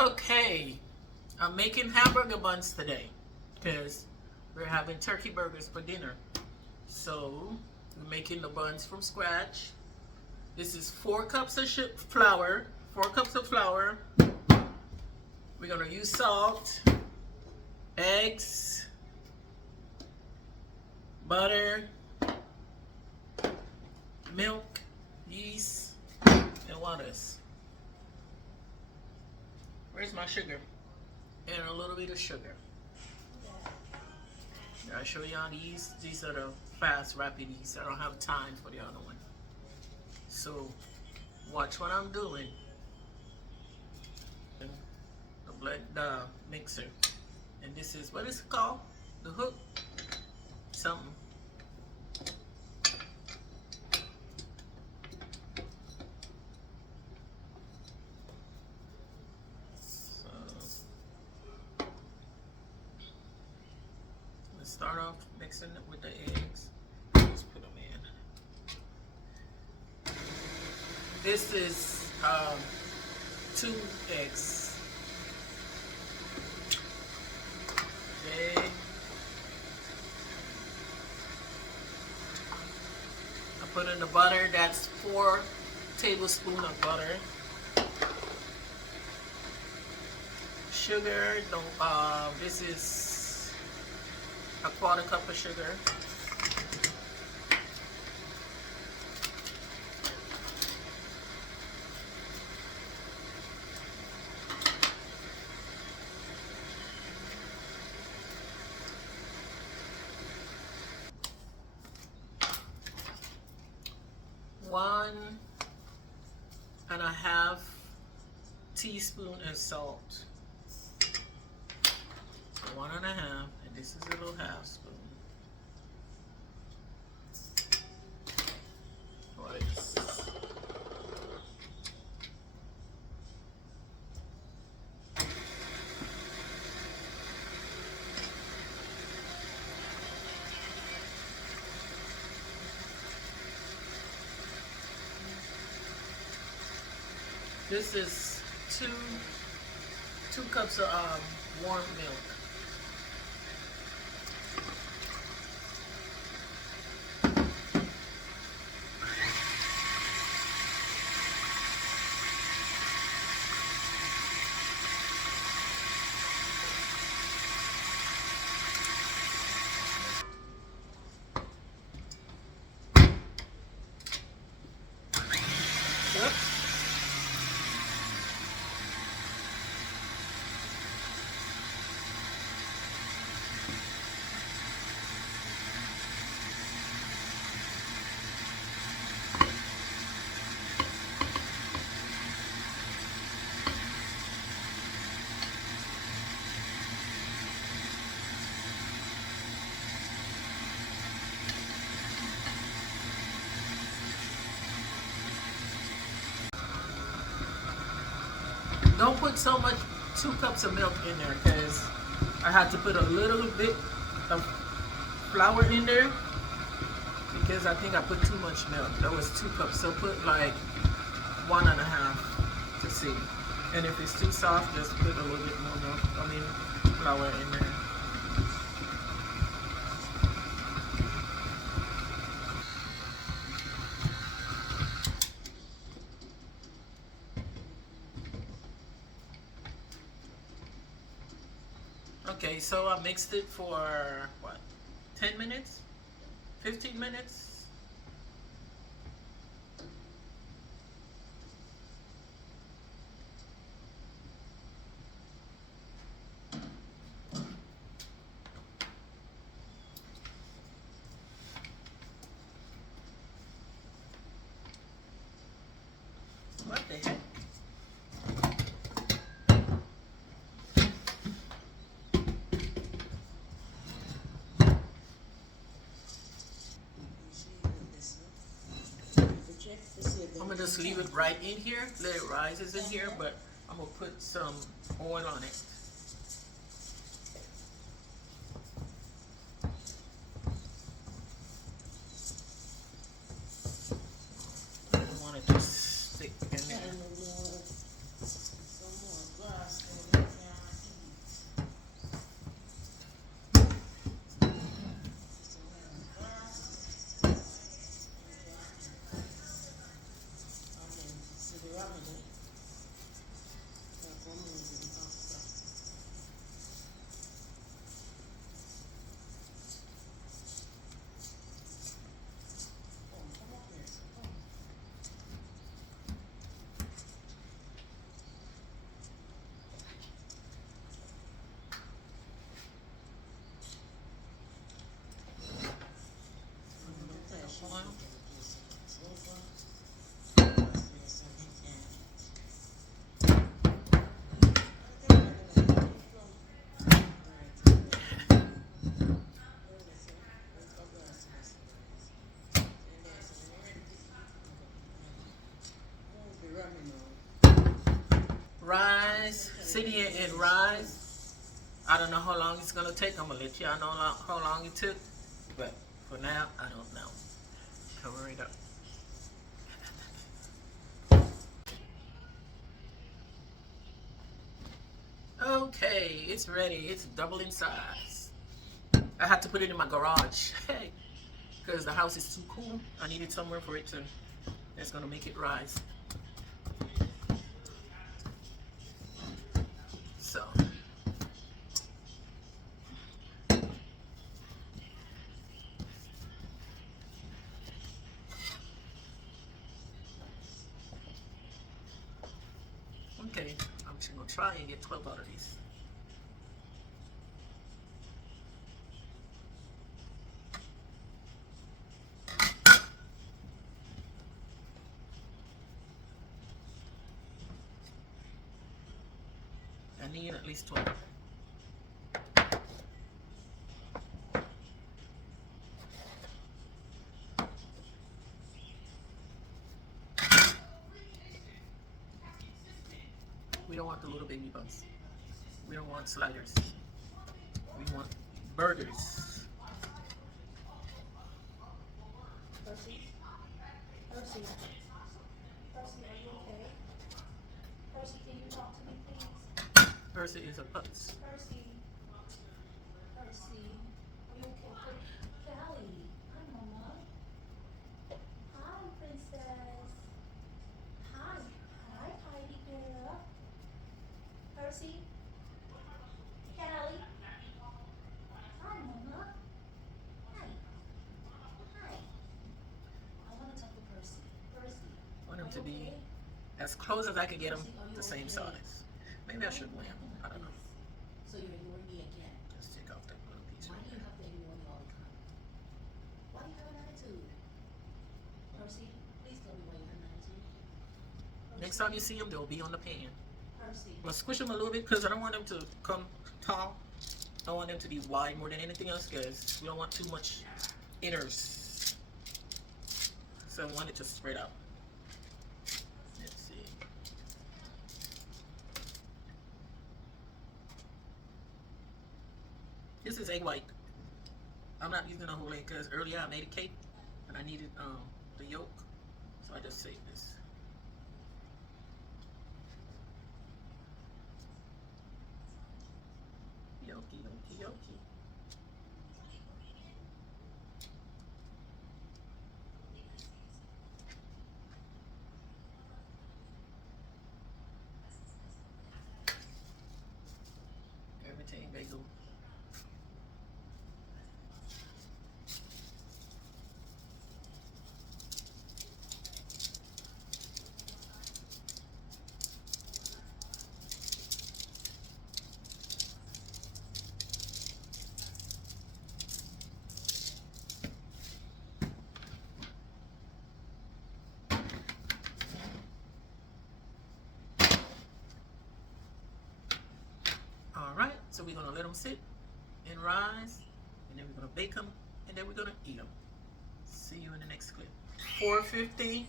Okay, I'm making hamburger buns today because we're having turkey burgers for dinner. So we're making the buns from scratch. This is 4 cups of flour. 4 cups of flour. We're gonna use salt, eggs, butter, milk, yeast, and waters. Where's my sugar? And a little bit of sugar. I'll show y'all these. These are the fast, rapid yeast. I don't have time for the other one. So watch what I'm doing. The mixer. And this is, what is it called? The hook? Something. Start off mixing it with the eggs. Let's put them in. This is 2 eggs. Okay. I put in the butter. That's 4 tablespoons of butter. Sugar. This is a 1/4 cup of sugar. One and a half teaspoon of salt. 1 1/2, and this is a little half spoon. Twice. This is 2 cups of warm milk. Don't put so much, 2 cups of milk in there, because I had to put a little bit of flour in there because I think I put too much milk. That was 2 cups, so put like 1 1/2 to see. And if it's too soft, just put a little bit more milk, flour in there. Okay, so I mixed it for what? 10 minutes? 15 minutes? What the heck? I'm gonna just leave it right in here, let it rises in here, but I'm gonna put some oil on it. I want it to stick in there. Rice, sitting in rice. I don't know how long it's gonna take. I'm gonna let y'all know how long it took, but for now, I don't know. Cover it up. Okay, it's ready. It's double in size. I had to put it in my garage because the house is too cool. I needed somewhere for it to. That's gonna make it rise. So. Okay, I'm just gonna try and get 12 out of these. I need at least 12. We don't want the little baby buns. We don't want sliders. We want burgers. Percy? Percy? Percy, are you okay? Percy, can you talk to me, please? Percy is a putz. Percy? Percy? Are you okay? Callie? Hi, Mama. Hi, Princess. Hi. Hi, Heidi girl. Percy? Callie? Hi, Mama. Hi. Hi. I want to talk to Percy. Percy. I want them Are to you be okay? as close as I can get them, Percy, are you the same okay? size. Maybe I should weigh them. I don't know. So you're ignoring me again. Just take off that little piece Why right do you there. have to ignore me all the time? Why do you have an attitude? Percy, please tell me why you have an attitude. Next time you see them, they'll be on the pan. Percy. I'm gonna squish them a little bit because I don't want them to come tall. I want them to be wide more than anything else because we don't want too much inners. So I want it to spread out. Let's see. This is egg white. I'm not using a whole egg because earlier I made a cake and I needed the yolk. So I just saved this. Yolky, yolky, yolky. Everything bagel. Alright, so we're going to let them sit and rise, and then we're going to bake them, and then we're going to eat them. See you in the next clip. 450.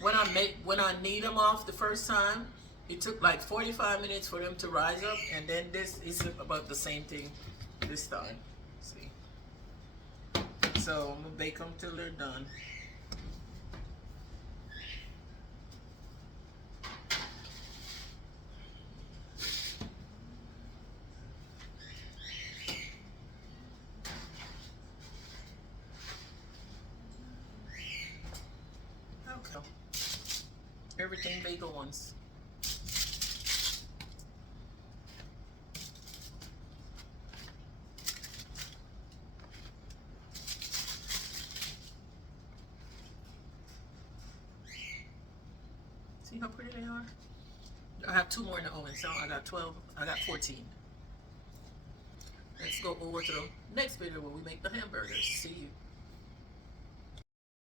When I knead them off the first time, it took like 45 minutes for them to rise up, and then this is about the same thing this time. See? So I'm going to bake them till they're done. plain bagel ones. See how pretty they are? I have 2 more in the oven, so I got 12. I got 14. Let's go over to the next video where we make the hamburgers. See you.